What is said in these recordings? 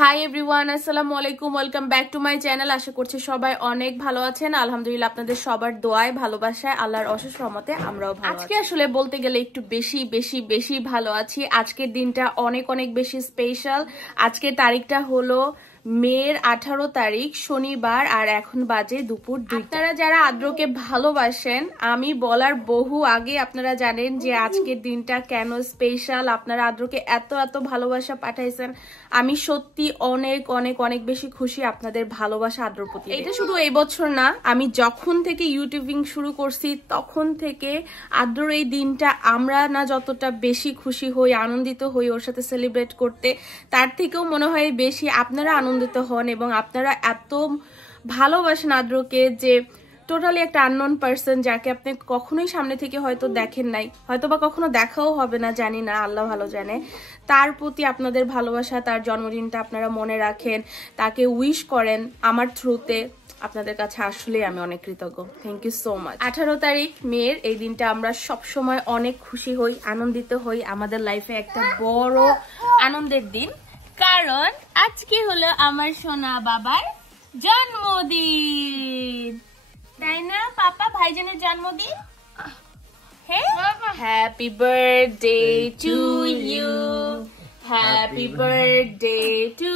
High everyone, আসসালামু আলাইকুম, welcome back to my channel. আশা করছি সবাই অনেক ভালো আছেন। আলহামদুলিল্লাহ, আপনাদের সবার দোয়ায় ভালোবাসায় আল্লাহর অশেষ রহমতে আমরাও ভালো আছি। আজকে আসলে বলতে গেলে একটু বেশি ভালো আছি। আজকের দিনটা অনেক বেশি স্পেশাল। আজকের তারিখটা হলো মের 18 তারিখ, শনিবার, আর এখন বাজে দুপুর 2টা। আপনারা যারা আদ্রকে ভালোবাসেন, আমি বলার বহু আগে আপনারা জানেন যে আজকের দিনটা কেন স্পেশাল। আপনারা আদ্রকে এত ভালোবাসা পাঠাইছেন। আমি সত্যি অনেক বেশি খুশি আপনাদের ভালোবাসা আদ্রর প্রতি। এটা শুধু এই বছর না, আমি যখন থেকে ইউটিউবিং শুরু করছি তখন থেকে আদ্রর এই দিনটা আমরা না যতটা বেশি খুশি হই, আনন্দিত হই ওর সাথে সেলিব্রেট করতে, তার থেকেও মনে হয় বেশি আপনারা আনন্দিত হন এবং আপনারা এত ভালোবাসেন আদ্রকে যে টোটালি একটা আননোন পার্সন, যাকে আপনি কখনোই সামনে থেকে হয়তো দেখেন নাই, হয়তো বা কখনো দেখাও হবে না, জানি না, আল্লাহ ভালো জানে। তার প্রতি আপনাদের ভালোবাসা, তার জন্মদিনটা আপনারা মনে রাখেন, তাকে উইশ করেন আমার থ্রুতে, আপনাদের কাছে আসলে আমি অনেক কৃতজ্ঞ। Thank you so much. 18 তারিখ মেয়ের এই দিনটা আমরা সব সময় অনেক খুশি হই, আনন্দিত হই। আমাদের লাইফে একটা বড় আনন্দের দিন, কারণ আজকে হলো আমার সোনা বাবার জন্মদিন, তাই না পাপা? ভাইজানের জন্মদিন। Happy birthday to you, happy birthday to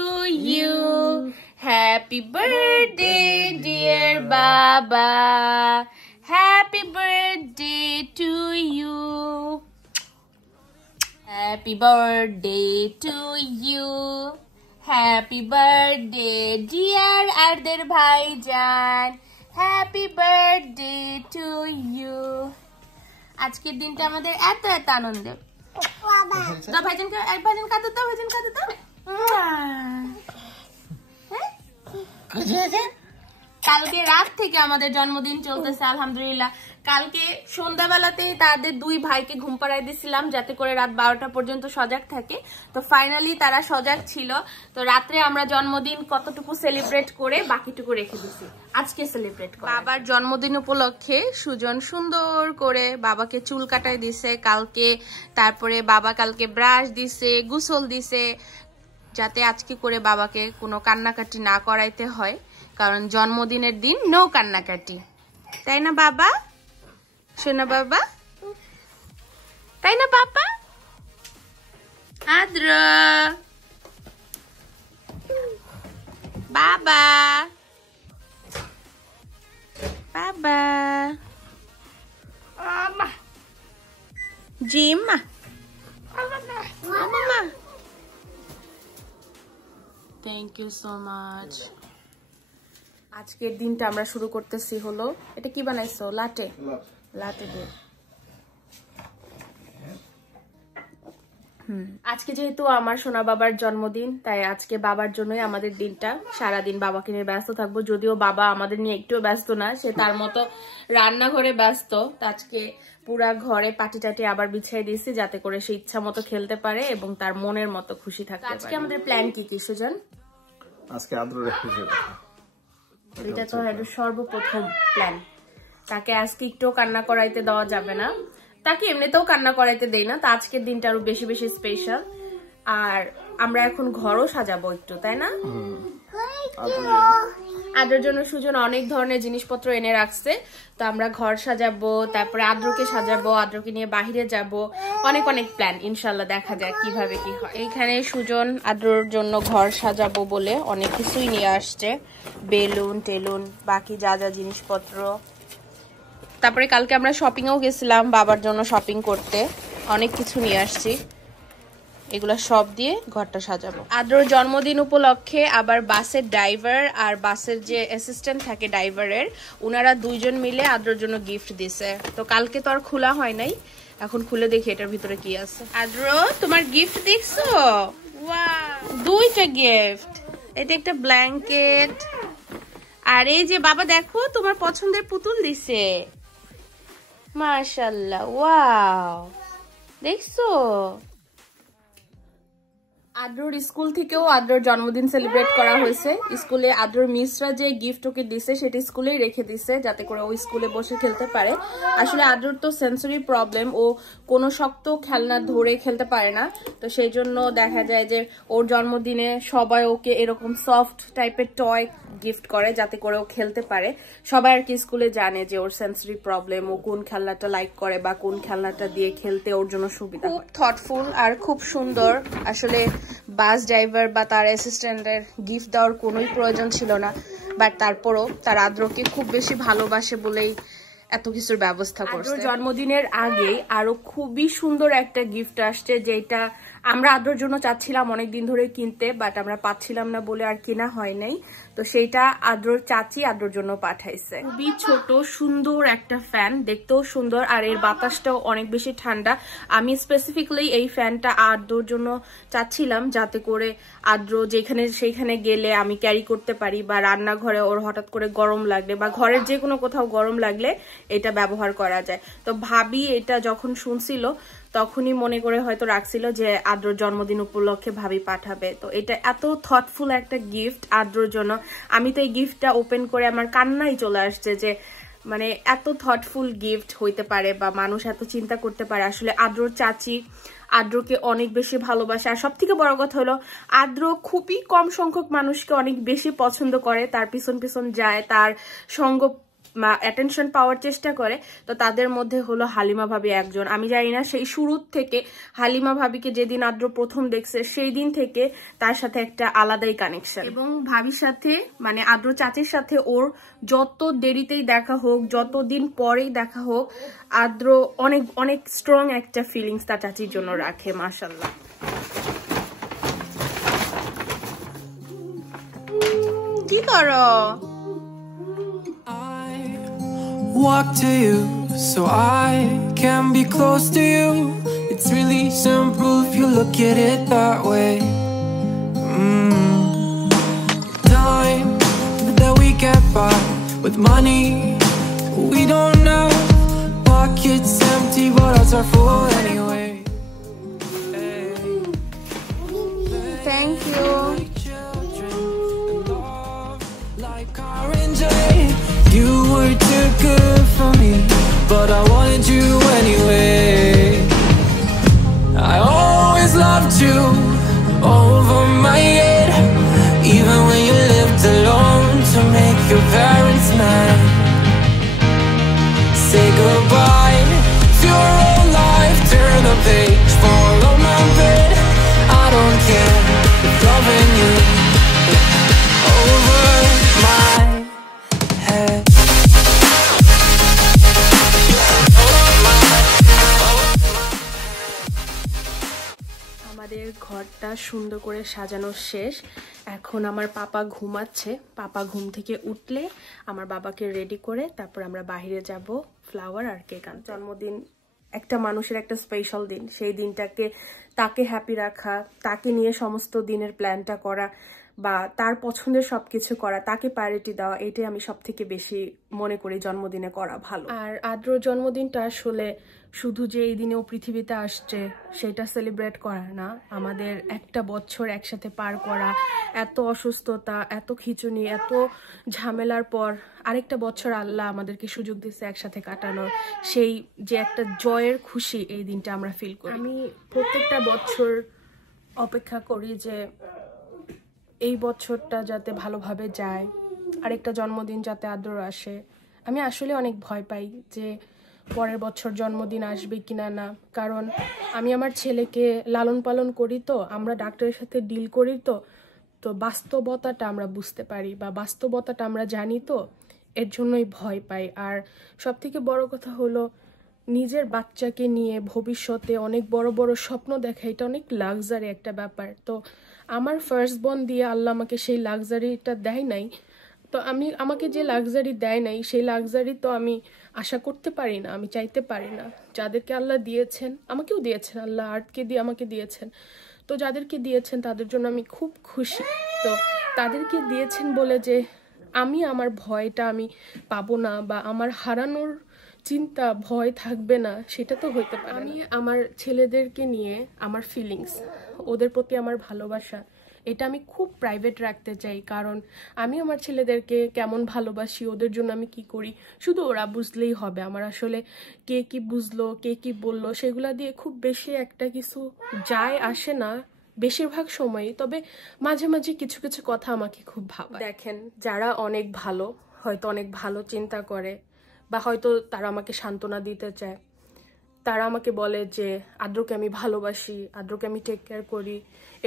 you, happy birthday dear বাবা, happy birthday to you, happy birthday to you, happy birthday dear আরদের ভাইজান, হ্যাপি বার্থডে টু ইউ। আজকের দিনটা আমাদের এত আনন্দের। ভাইজানকে ভাইজান কাঁদো তো, ভাইজান কাঁদো তো। কালকে রাত থেকে আমাদের জন্মদিন চলতেছে আলহামদুলিল্লাহ। কালকে সন্ধ্যাবেলাতেই তাদের দুই ভাইকে ঘুম পাড়ায় দিছিলাম যাতে করে রাত 12টা পর্যন্ত সজাগ থাকে। তো ফাইনালি তারা সজাগ ছিল। তো রাত্রে আমরা জন্মদিন কতটুকু সেলিব্রেট করে বাকিটুকু রেখে দিছি আজকে সেলিব্রেট করে। বাবার জন্মদিন উপলক্ষে সুজন সুন্দর করে বাবাকে চুল কাটাই দিছে কালকে, তারপরে বাবা কালকে ব্রাশ দিছে, গোসল দিছে, যাতে আজকে করে বাবাকে কোনো কান্নাকাটি না করাইতে হয়, কারণ জন্মদিনের দিন নো কান্নাকাটি, তাই না বাবা? শোনা বাবা, তাই না পাপা? আদ্র বাবা, বাবা জিম্মা, মামা, থ্যাংক ইউ সো মাচ। আজকের দিনটা আমরা শুরু করতেছি হলো, এটা কি বানাইছো? লাটে দিয়ে। আজকে যেহেতু আমার সোনা বাবার জন্মদিন, তাই আজকে বাবার জন্যই আমাদের দিনটা। সারাদিন বাবাকে নিয়ে ব্যস্ত থাকবো, যদিও বাবা আমাদের নিয়ে একটুও ব্যস্ত না, সে তার মতো রান্নাঘরে ব্যস্ত। আজকে পুরা ঘরে পাটি টাটি আবার বিছাই দিয়েছি যাতে করে সে ইচ্ছা মতো খেলতে পারে এবং তার মনের মতো খুশি থাকতে পারে। আজকে আমাদের প্ল্যান কি সুজন? আজকে আদ্র এটা তো সর্বপ্রথম প্ল্যান। তাকে আজকে একটু কান্না করাইতে দেওয়া যাবে না, তাকে এমনিতেও কান্না করাইতে দেই না, তা আজকের দিনটা আরো বেশি স্পেশাল। আর আমরা এখন ঘরও সাজাবো একটু, তাই না? আদ্রের জন্য সুজন অনেক ধরনের জিনিসপত্র এনে রাখছে, তো আমরা ঘর সাজাবো, তারপরে আদ্রকে সাজাবো, আদ্রকে নিয়ে বাহিরে যাব, অনেক প্ল্যান। ইনশাল্লাহ দেখা যাক কিভাবে কি হয়। এইখানে সুজন আদ্রর জন্য ঘর সাজাবো বলে অনেক কিছুই নিয়ে আসছে, বেলুন টেলুন, বাকি যা জিনিসপত্র। তারপরে কালকে আমরা শপিংও গেছিলাম বাবার জন্য শপিং করতে, অনেক কিছু নিয়ে আসছি, এগুলা সব দিয়ে ঘরটা সাজাবো। আদ্রর জন্মদিন উপলক্ষে আবার বাসের ড্রাইভার আর বাসের যে অ্যাসিস্ট্যান্ট থাকে ড্রাইভারের, ওনারা দুইজন মিলে আদ্রর জন্য গিফট দিছে। তো কালকে তো আর খোলা হয় নাই, এখন খুলে দেখি এটার ভিতরে কি আছে। আদ্র, তোমার গিফট দেখছো? ওয়াও, দুইটা গিফট। এটা একটা ব্ল্যাঙ্কেট, আর এই যে বাবা দেখো তোমার পছন্দের পুতুল দিছে। মাশাআল্লাহ, ওয়াও, দেখছো? আদ্রর স্কুল থেকেও আদ্রর জন্মদিন সেলিব্রেট করা হয়েছে। স্কুলে আদ্রর মিসরা যে গিফট ওকে দিছে সেটা স্কুলেই রেখে দিছে যাতে করে ও স্কুলে বসে খেলতে পারে। আসলে আদ্রর তো সেন্সরি প্রবলেম, ও কোনো শক্ত খেলনা ধরে খেলতে পারে না, তো সেই জন্য দেখা যায় যে ওর জন্মদিনে সবাই ওকে এরকম সফট টাইপের টয় গিফট করে যাতে করে ও খেলতে পারে। সবাই আর কি স্কুলে জানে যে ওর সেন্সরি প্রবলেম, ও কোন খেলনাটা লাইক করে বা কোন খেলনাটা দিয়ে খেলতে ওর জন্য সুবিধা। খুব থটফুল আর খুব সুন্দর। আসলে বাস ড্রাইভার বা তার অ্যাসিস্ট্যান্টের গিফট দেওয়ার কোনোই প্রয়োজন ছিল না, বাট তারপরও তার আদ্রকে খুব বেশি ভালোবাসে বলেই এত কিছুর ব্যবস্থা করছে। জন্মদিনের আগেই আরো খুবই সুন্দর একটা গিফট আসছে, যেটা আমরা আদ্রর জন্য চাচ্ছিলাম অনেকদিন ধরে কিনতে, বাট আমরা পাচ্ছিলাম না বলে আর কিনা হয় নাই। তো সেইটা আদ্রর চাচি আদ্রর জন্য পাঠাইছে। খুবই ছোট সুন্দর একটা ফ্যান, দেখতেও সুন্দর আর এর বাতাসটাও অনেক বেশি ঠান্ডা। আমি স্পেসিফিকলি এই ফ্যানটা আদ্রর জন্য চাচ্ছিলাম যাতে করে আদ্র যেখানে সেইখানে গেলে আমি ক্যারি করতে পারি, বা রান্নাঘরে ওর হঠাৎ করে গরম লাগলে বা ঘরের যে কোনো কোথাও গরম লাগলে এটা ব্যবহার করা যায়। তো ভাবি এটা যখন শুনছিল তখনই মনে করে হয়তো রাখছিল যে আদ্রর জন্মদিন উপলক্ষে ভাবি পাঠাবে। তো এটা এত থটফুল একটা গিফট আদ্রর জন্য। আমি তো এই গিফটটা ওপেন করে আমার কান্নাই চলে আসছে যে মানে এত থটফুল গিফট হইতে পারে বা মানুষ এত চিন্তা করতে পারে। আসলে আদ্রর চাচি আদ্রকে অনেক বেশি ভালোবাসে, আর সব থেকে বড় কথা হলো আদ্র খুবই কম সংখ্যক মানুষকে অনেক বেশি পছন্দ করে, তার পিছন পিছন যায়, তার সঙ্গ অ্যাটেনশন পাওয়ার চেষ্টা করে। তো তাদের মধ্যে হলো হালিমা ভাবি একজন। আমি জানি না সেই শুরুর থেকে হালিমা ভাবিকে যেদিন আদ্র প্রথম দেখছে সেই দিন থেকে তার সাথে একটা আলাদাই কানেকশন, এবং ভাবির সাথে মানে আদ্র চাচির সাথে ওর যত দেরিতেই দেখা হোক, যতদিন পরেই দেখা হোক, আদ্র অনেক অনেক স্ট্রং একটা ফিলিংস তার চাচির জন্য রাখে। মাশাআল্লাহ। কি করো? Walk to you so I can be close to you. It's really simple if you look at it that way. Time that we get by with money we don't know. Pockets empty but hearts are full anyway. Thank you. You were too good for me, but I wanted you anyway. I always loved you over my head, even when you lived alone to make your parents mad. Say goodbye to your old life, turn the page, follow my bed. I don't care if loving you over my head. আমাদের ঘরটা সুন্দর করে সাজানো শেষ। এখন আমার পাপা ঘুমাচ্ছে। পাপা ঘুম থেকে উঠলে আমার বাবাকে রেডি করে তারপর আমরা বাইরে যাব ফ্লাওয়ার আর কেক আনতে। জন্মদিন একটা মানুষের একটা স্পেশাল দিন, সেই দিনটাকে তাকে হ্যাপি রাখা, তাকে নিয়ে সমস্ত দিনের প্ল্যানটা করা বা তার পছন্দের সবকিছু করা, তাকে প্রায়োরিটি দেওয়া, এটাই আমি সব থেকে বেশি মনে করি জন্মদিনে করা ভালো। আর আদ্রর জন্মদিনটা আসলে শুধু যে এই দিনেও পৃথিবীতে আসছে সেটা সেলিব্রেট করা না, আমাদের একটা বছর একসাথে পার করা, এত অসুস্থতা, এত খিঁচুনি, এত ঝামেলার পর আরেকটা বছর আল্লাহ আমাদেরকে সুযোগ দিচ্ছে একসাথে কাটানোর, সেই যে একটা জয়ের খুশি এই দিনটা আমরা ফিল করি। আমি প্রত্যেকটা বছর অপেক্ষা করি যে এই বছরটা যাতে ভালোভাবে যায়, আরেকটা জন্মদিন যাতে আদ্র আসে। আমি আসলে অনেক ভয় পাই যে পরের বছর জন্মদিন আসবে কিনা না, কারণ আমি আমার ছেলেকে লালন পালন করি, তো আমরা ডাক্তারের সাথে ডিল করি, তো বাস্তবতাটা আমরা বুঝতে পারি বা বাস্তবতাটা আমরা জানি, তো এর জন্যই ভয় পাই। আর সব থেকে বড় কথা হলো নিজের বাচ্চাকে নিয়ে ভবিষ্যতে অনেক বড় বড় স্বপ্ন দেখা, এটা অনেক লাক্সারি একটা ব্যাপার। তো আমার ফার্স্ট বর্ন দিয়ে আল্লাহ আমাকে সেই লাক্সারিটা দেয় নাই, তো আমাকে যে লাক্সারি দেয় নাই সেই লাক্সারি তো আমি আশা করতে পারি না, আমি চাইতে পারি না। যাদেরকে আল্লাহ দিয়েছেন, আমাকেও দিয়েছেন আল্লাহ, আর্টকে দিয়ে আমাকে দিয়েছেন, তো যাদেরকে দিয়েছেন তাদের জন্য আমি খুব খুশি। তো তাদেরকে দিয়েছেন বলে যে আমি আমার ভয়টা আমি পাবো না বা আমার হারানোর চিন্তা ভয় থাকবে না, সেটা তো হইতে পারে। আমি আমার ছেলেদেরকে নিয়ে আমার ফিলিংস ওদের প্রতি আমার ভালোবাসা এটা আমি খুব প্রাইভেট রাখতে চাই, কারণ আমি আমার ছেলেদেরকে কেমন ভালোবাসি, ওদের জন্য আমি কি করি শুধু ওরা বুঝলেই হবে। আমার আসলে কে কি বুঝলো, কে কি বললো সেগুলা দিয়ে খুব বেশি একটা কিছু যায় আসে না বেশিরভাগ সময়ই। তবে মাঝে মাঝে কিছু কিছু কথা আমাকে খুব ভাবায়। দেখেন, যারা অনেক ভালো, হয়তো অনেক ভালো চিন্তা করে, বা হয়তো তারা আমাকে সান্ত্বনা দিতে চায়, তারা আমাকে বলে যে আদ্রকে আমি ভালোবাসি, আদ্রকে আমি টেক কেয়ার করি,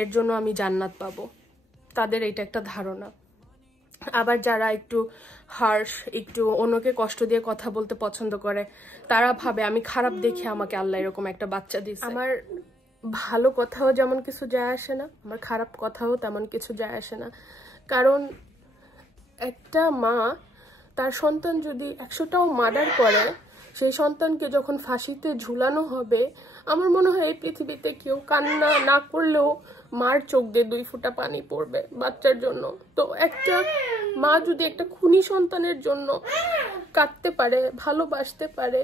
এর জন্য আমি জান্নাত পাবো। তাদের এটা একটা ধারণা। আবার যারা একটু হার্শ, একটু অন্যকে কষ্ট দিয়ে কথা বলতে পছন্দ করে, তারা ভাবে আমি খারাপ দেখে আমাকে আল্লাহ এরকম একটা বাচ্চা দিয়েছে। আমার ভালো কথাও যেমন কিছু যায় আসে না, আমার খারাপ কথাও তেমন কিছু যায় আসে না। কারণ একটা মা তার সন্তান যদি 100টাও মার্ডার করে, সেই সন্তানকে যখন ফাঁসিতে ঝুলানো হবে, আমার মনে হয় এই পৃথিবীতে কেউ কান্না না করলেও মার চোখ দিয়ে 2 ফোঁটা পানি পড়বে বাচ্চার জন্য। তো একটা মা যদি একটা খুনি সন্তানের জন্য কাঁদতে পারে, ভালোবাসতে পারে,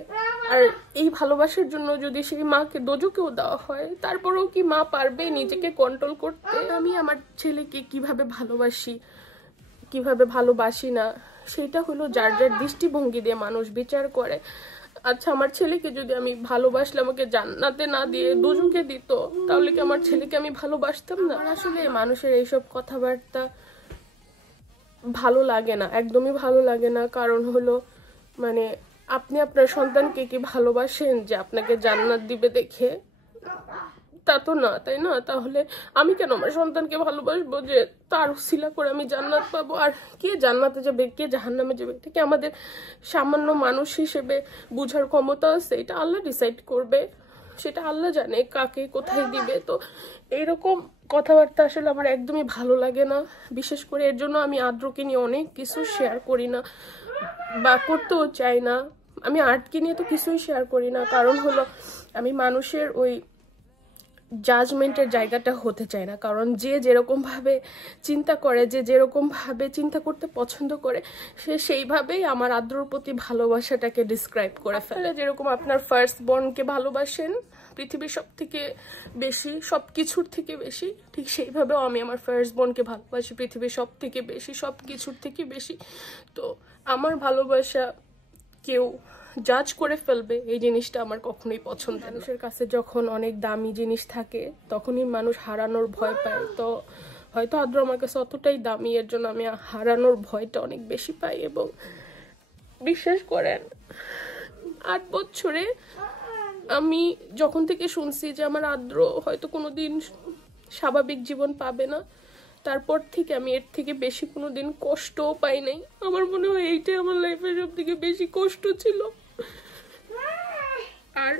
আর এই ভালোবাসার জন্য যদি সেই মাকে দোজকেও দেওয়া হয়, তারপরেও কি মা পারবে নিজেকে কন্ট্রোল করতে? আমি আমার ছেলেকে কিভাবে ভালোবাসি, কিভাবে ভালোবাসি না, সেটা হলো যার যার দৃষ্টিভঙ্গি দিয়ে মানুষ বিচার করে। আচ্ছা, আমার ছেলেকে যদি আমি ভালোবাসলে আমাকে জান্নাতে না দিয়ে দোজখে দিত, তাহলে কি আমার ছেলেকে আমি ভালোবাসতাম না? আসলে মানুষের এইসব কথাবার্তা ভালো লাগে না, একদমই ভালো লাগে না। কারণ হলো মানে আপনি আপনার সন্তানকে কি ভালোবাসেন যে আপনাকে জান্নাত দিবে দেখে? তা তো না, তাই না? তাহলে আমি কেন আমার সন্তানকে ভালোবাসবো যে তার উসিলা করে আমি জান্নাত পাবো? আর কে জান্নাতে যাবে, কে জাহান্নামে যাবে, এটা কি আমাদের সামান্য মানুষ হিসেবে বুঝার ক্ষমতা আছে? এটা আল্লাহ ডিসাইড করবে, সেটা আল্লাহ জানে কাকে কোথায় দিবে। তো এইরকম কথাবার্তা আসলে আমার একদমই ভালো লাগে না। বিশেষ করে এর জন্য আমি আদ্রকে নিয়ে অনেক কিছু শেয়ার করি না, বা করতেও চাই না। আমি আর্টকে নিয়ে তো কিছুই শেয়ার করি না, কারণ হলো আমি মানুষের ওই জাজমেন্টের জায়গাটা হতে চায় না। কারণ যে যেরকম ভাবে চিন্তা করে, যে যেরকম ভাবে চিন্তা করতে পছন্দ করে, সে সেইভাবেই আমার আদ্রর প্রতি ভালোবাসাটাকে ডিসক্রাইব করে ফেলে। যেরকম আপনার ফার্স্ট বর্নকে ভালোবাসেন পৃথিবীর সব থেকে বেশি, সব কিছুর থেকে বেশি, ঠিক সেইভাবেও আমি আমার ফার্স্ট বর্নকে ভালোবাসি পৃথিবীর সব থেকে বেশি, সব কিছুর থেকে বেশি। তো আমার ভালোবাসা কেউ জাজ করে ফেলবে, এই জিনিসটা আমার কখনোই পছন্দ না। মানুষের কাছে যখন অনেক দামি জিনিস থাকে, তখনই মানুষ হারানোর ভয় পায়। তো হয়তো আদ্র আমার কাছে অতটাই দামি, এর জন্য আমি হারানোর ভয়টা অনেক বেশি পাই। এবং বিশ্বাস করেন, 8 বছরে আমি যখন থেকে শুনছি যে আমার আদ্র হয়তো কোনোদিন স্বাভাবিক জীবন পাবে না, তারপর থেকে আমি এর থেকে বেশি কোনোদিন কষ্টও পাই নাই। আমার মনে হয় এইটাই আমার লাইফের সব থেকে বেশি কষ্ট ছিল। আর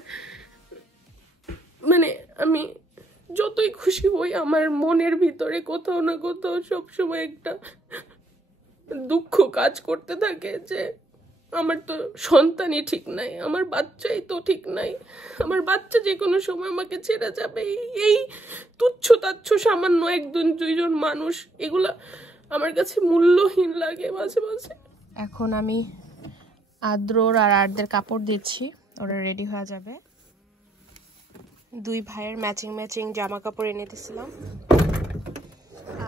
মানে আমি যতই খুশি হই, আমার মনের ভিতরে কোথাও না কোথাও সবসময় একটা দুঃখ কাজ করতে থাকে যে আমার তো সন্তানই ঠিক নাই, আমার বাচ্চাই তো ঠিক নাই, আমার বাচ্চা যে কোনো সময় আমাকে ছেড়ে যাবে। এই তুচ্ছ তাচ্ছ সামান্য 1-2জন মানুষ, এগুলা আমার কাছে মূল্যহীন লাগে মাঝে মাঝে। এখন আমি আদ্রর আর আরদের কাপড় দিচ্ছি, ওরা রেডি হয়ে যাবে। 2 ভাইয়ের ম্যাচিং ম্যাচিং জামা কাপড় এনে দিয়েছিলাম,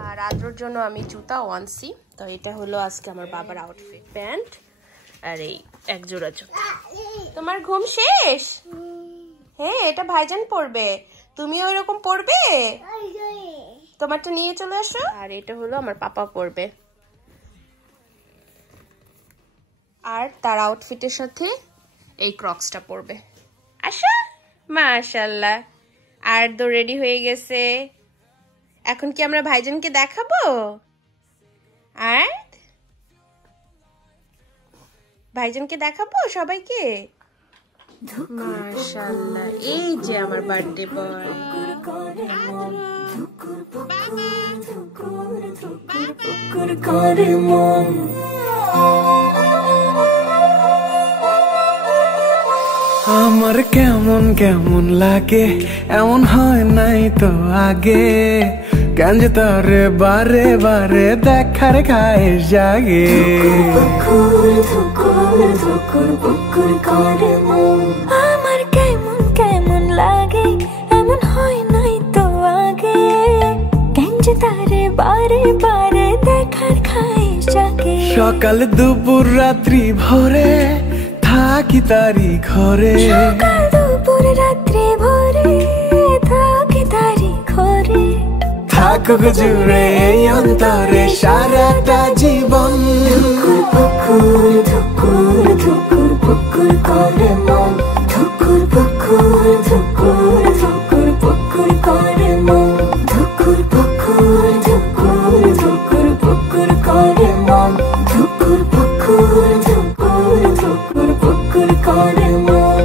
আর আদ্রর জন্য আমি জুতাও আনছি। তো এটা হলো আজকে আমার বাবার আউটফিট, প্যান্ট আর এই 1 জোড়া জুতা। তোমার ঘুম শেষ? হ্যাঁ, এটা ভাইজান পরবে, তুমিও এরকম পরবে, তোমারটা নিয়ে চলে আসো। আর এটা হলো আমার পাপা পরবে, আর তার আউটফিটের সাথে এই ক্রক্সটা পরবে। আচ্ছা, মাশাআল্লাহ, আর তো রেডি হয়ে গেছে। এখন কি আমরা ভাইজানকে দেখাবো? আর ভাইজানকে দেখাবো সবাইকে। মাশাআল্লাহ, এই যে আমার বার্থডে বয়। আমার কেমন কেমন লাগে, এমন হয় নাই তো আগে, কেন যে তারে বারে বারে দেখার গায়ে জাগে। আমার কেমন কেমন লাগে, এমন হয় নাই তো আগে, সকাল দুপুর রাত্রি ভোরে থাকি তারি ঘরে, সকাল দুপুর রাত্রি ভোরে থাকি তারি ঘরে, থাকুক জুড়ে এই অন্তরে সারাটা জীবন। ধুকুর ধুকুর ধুকুর ধুকুর করে মন, ধুকুর ধুকুর ধুকুর ধুকুর ধুকুর করে মন, ধুকুর ধুকুর ধুকুর ধুকুর ধুকুর করে মন, ধুকুর ধুকুর ধুকুর ধুকুর ধুকুর করে মন।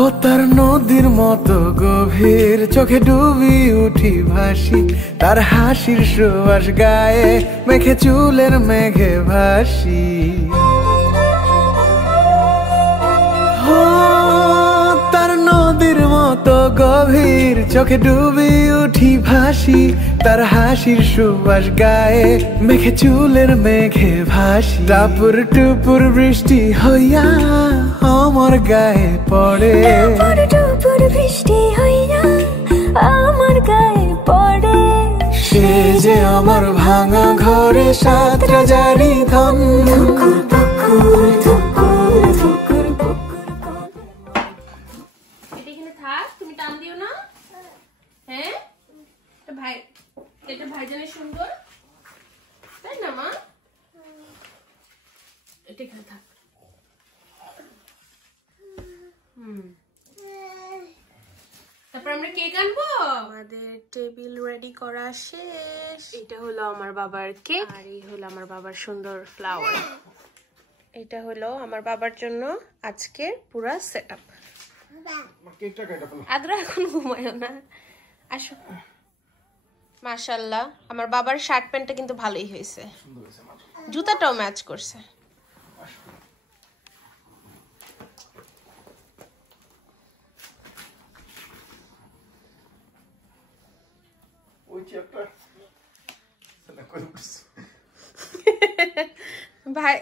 ও তার নদীর মতো গভীর, চোখে ডুবি উঠি ভাসি, তার হাসির সুবাস গায়ে মেঘে চুলের মেঘে ভাসি। ও তার নদীর মতো গভীর, চোখে ডুবি উঠি ভাসি, তার হাসির সুবাস গায়ে মেঘে চুলের মেঘে ভাসি। টাপুর টুপুর বৃষ্টি হইয়া আমার গায়ে পড়ে, টাপুর টুপুর বৃষ্টি হইয়া আমার গায়ে পড়ে, সে যে আমার ভাঙা ঘরে সাত রাজারি ধন। ধুকুর ধুকুর ধুকুর ধুকুর ধুকুর করে। এটা এখানে থাক, তুমি টান দিও না। হ্যাঁ এটা ভাইজানের সুন্দর, তাই না মা? এটা এখানে থাক। তারপর আমরা কেক আনবো। আমাদের টেবিল রেডি করা শেষ। এটা হলো আমার বাবার কেক, আর এই হলো আমার বাবার সুন্দর ফ্লাওয়ার। এটা হলো আমার বাবার জন্য আজকে পুরা সেটআপ। আদ্রা এখন ঘুমায়ও না, আসো। মাশাআল্লাহ, আমার বাবার শার্ট প্যান্টটা কিন্তু ভালোই হয়েছে, জুতাটাও ম্যাচ করছে। ভাই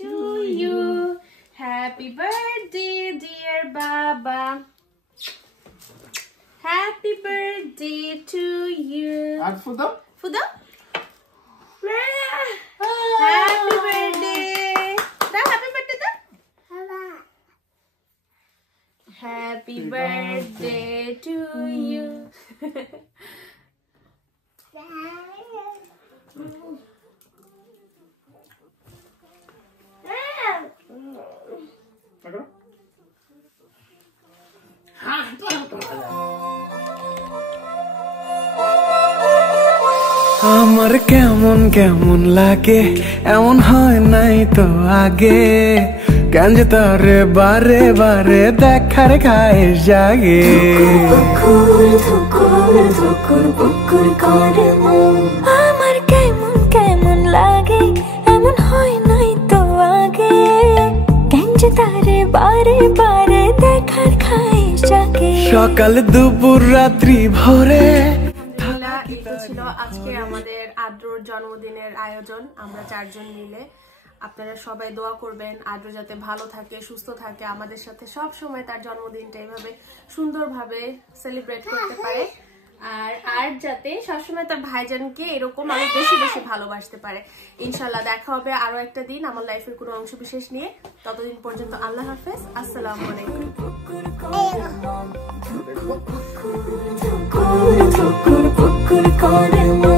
to you, happy birthday dear Baba, happy birthday to you. R ফুদা Fuda, happy birthday. Da happy birthday da. Happy birthday to you. আমার কেমন কেমন লাগে, এমন হয় নাই তো আগে, কেন যে তারে বারে বারে দেখার খায় জাগে। ধুকুর ধুকুর ধুকুর ধুকুর করে মন, আমার কেমন কেমন লাগে, এমন হয় নাই তো আগে, কেন যে তারে বারে বারে দেখার খায় জাগে। সকাল দুপুর রাত্রি ভোরে। এটা ছিল আজকে আমাদের আদ্রর জন্মদিনের আয়োজন, আমরা 4 জন মিলে। আপনারা সবাই দোয়া করবেন আদ্র যাতে ভালো থাকে, সুস্থ থাকে, আমাদের সাথে সব সময় তার জন্মদিনটা এইভাবে সুন্দরভাবে সেলিব্রেট করতে পারে, আর যাতে সবসময় তার ভাইজানকে এরকম আরো বেশি বেশি ভালোবাসতে পারে। ইনশাল্লাহ দেখা হবে আরো একটা দিন আমার লাইফের কোনো অংশ বিশেষ নিয়ে। ততদিন পর্যন্ত আল্লাহ হাফেজ, আসসালামু আলাইকুম। ধুকুর ধুকুর ধুকুর করে মন।